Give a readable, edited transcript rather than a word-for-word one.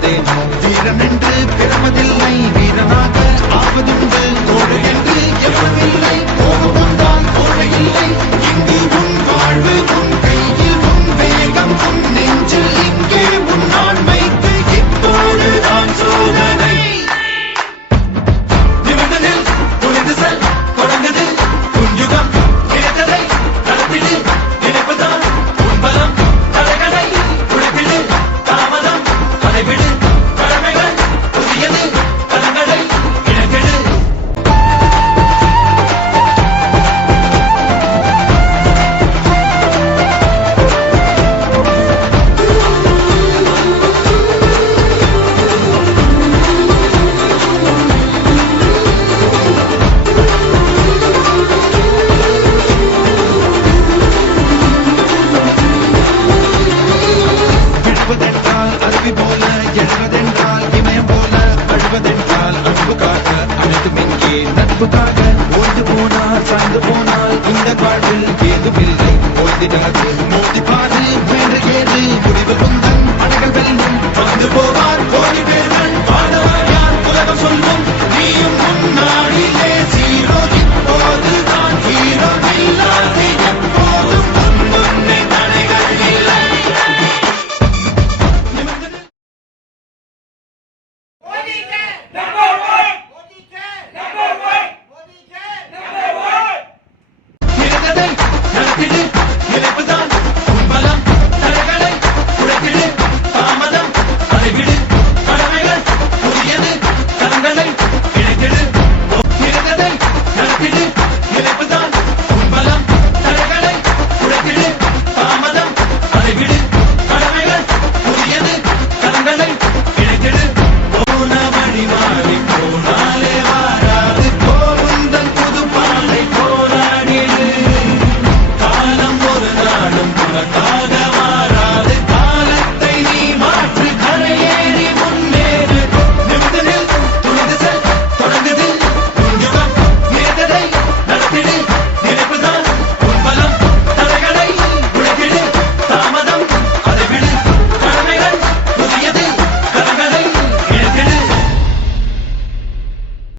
இருப்பதேனோ வீரன் என்று பிறப்பதில்லை வீரனாக ஆவதுண்டு தோழு என்று எவனமில்லை கோபம் வந்தால் தோழை இல்லை இங்கு உன் வாழ்வு உன் கையில் உன் வேகம் உன் நெஞ்சில் இங்கே உன் ஆண்மைக்கு இப்போதுதான் சோதனை நிமிடத்தில் புரிந்து செல் தொடங்குது உன் யுகம் கிடைத்ததை நடத்திடு நினைப்பதுதான் உன் பலம் தடைகளை உழைப்பிடு தாமதம் அதைவிடு கடமைகள் புதியது தலங்களை இழக்கிடு விழுவதென்றால் அருவி போல எழுவதென்றால் இமயம் போல அழுவதென்றால் அன்புக்காக அனைத்தும் இங்கே நட்புக்காக ஓய்ந்து போனால் சாய்ந்து போனால் இந்த வாழ்வில் ஏதுமில்லை ஓய்ந்திடாது